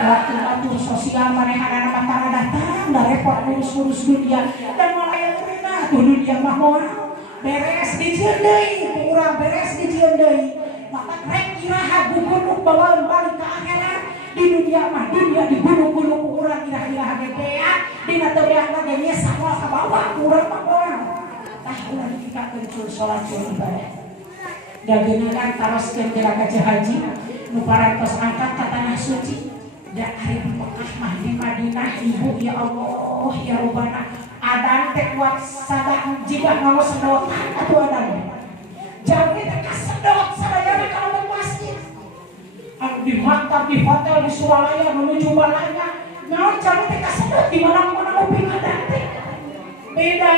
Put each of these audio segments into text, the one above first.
waktu atur sosial manehana antara datang da repot ngurus-ngurus dunia dan malah aya urang tuh dunia mah moal beres dijieun deui urang beres dijieun deui maka rek iraha guguruk bawaeun balik ka akhirat di dunia mah dunia digulung-gulung ku urang iraha gegean dina teu beakna ge nya samoal ka bawah urang mah moal tah urang dipikakeun cur salat cur ibadah dageuna kan taroskeun gerak ka haji nu parantos angkat ka tanah suci da ari di Mekah mah di Madinah ibu ya Allah ya Rabbana adan teh kuat sada jiga ngaos sedotan atuh adan jami teh kasedot sadayana ka masjid anu di maktab di hotel di Suralaya menuju balanya naon jami teh kasedot di mana-mana uping adan teh beda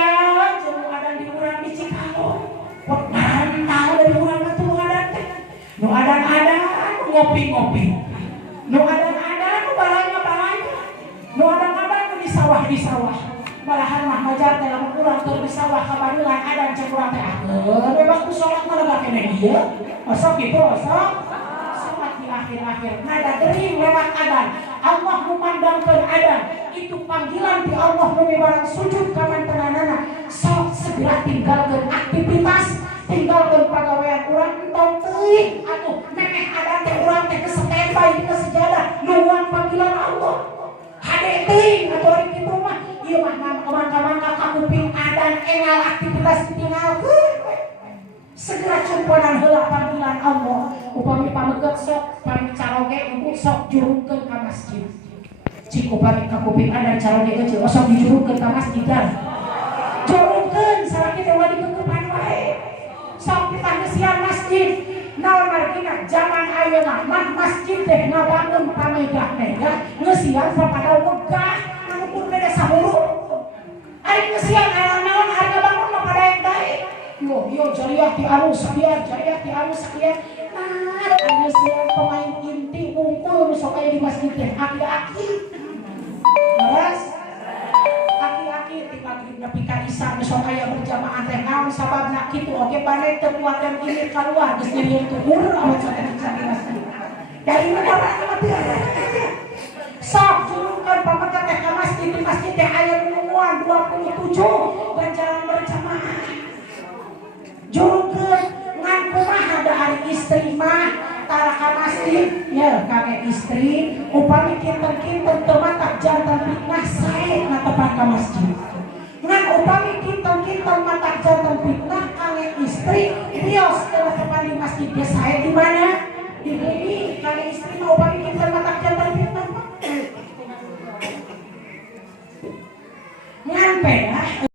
jeung adan di urang di Cikalong pot mantau dari urang atuh adan teh nu adan-adan ngopi-ngopi nu adan-adan balanya nu adan-adan di sawah balahan mah ngajar teh lamun urang keur di sawah ka Bandungan adan cek urang teh memang ku salat mah lega kene ieu osok kitu osok salat di akhir-akhir nada dering lewat adan Allah memandangkeun adan itu panggilan di Allah nu barang sujud ka mantenanana sok segera tinggalkeun aktivitas tinggalkeun pagawean urang entong teuing atuh memeh adan teh urang teh standby dina sejadah nungguan panggilan Allah hade teuing atuh ari kitu mah ieu mah mangka-mangka ka kuping adan engal aktivitas ditinggalkeun segera cumponan heula panggilan Allah upami pameget sok pami caroge ibu sok jurungkeun ka masjid cik upami ka kuping adan caroge ge sok dijurungkeun ka masjid dan jurungkeun salaki teh wadi keupan wae sok kita ngesian masjid naon margina zaman ayeuna mah masjid teh ngabangun pamegah-megah ngesian sapada wegah anu pun beda samuru ari ngesian naon harga bangun mah pada daek yo jariah ti anu sakieu jariah ti anu sakieu nah ngesian pemain inti ngumpul sok aya di masjid teh aki-aki beres aki-aki ti maghrib nepi ka isya sok aya berjamaah teh naon sababna kitu oge bane teu kuat dan ini kaluar geus nyieun tugur awan sakit-sakit masjid dari negara mah teu sok jurungkeun pamegat teh ka masjid di masjid teh aya nungguan 27 ganjaran berjamaah jurungkeun ngan kumaha da ari istri mah tara ka masjid ya kake istri upami kinten-kinten teu matak jantan fitnah sae ngatepan ka masjid ngan upami kinten-kinten matak jantan fitnah kake istri rios teu tepan di masjid ge sae di mana di deui kake istri mah upami kinten matak jantan fitnah ngan peda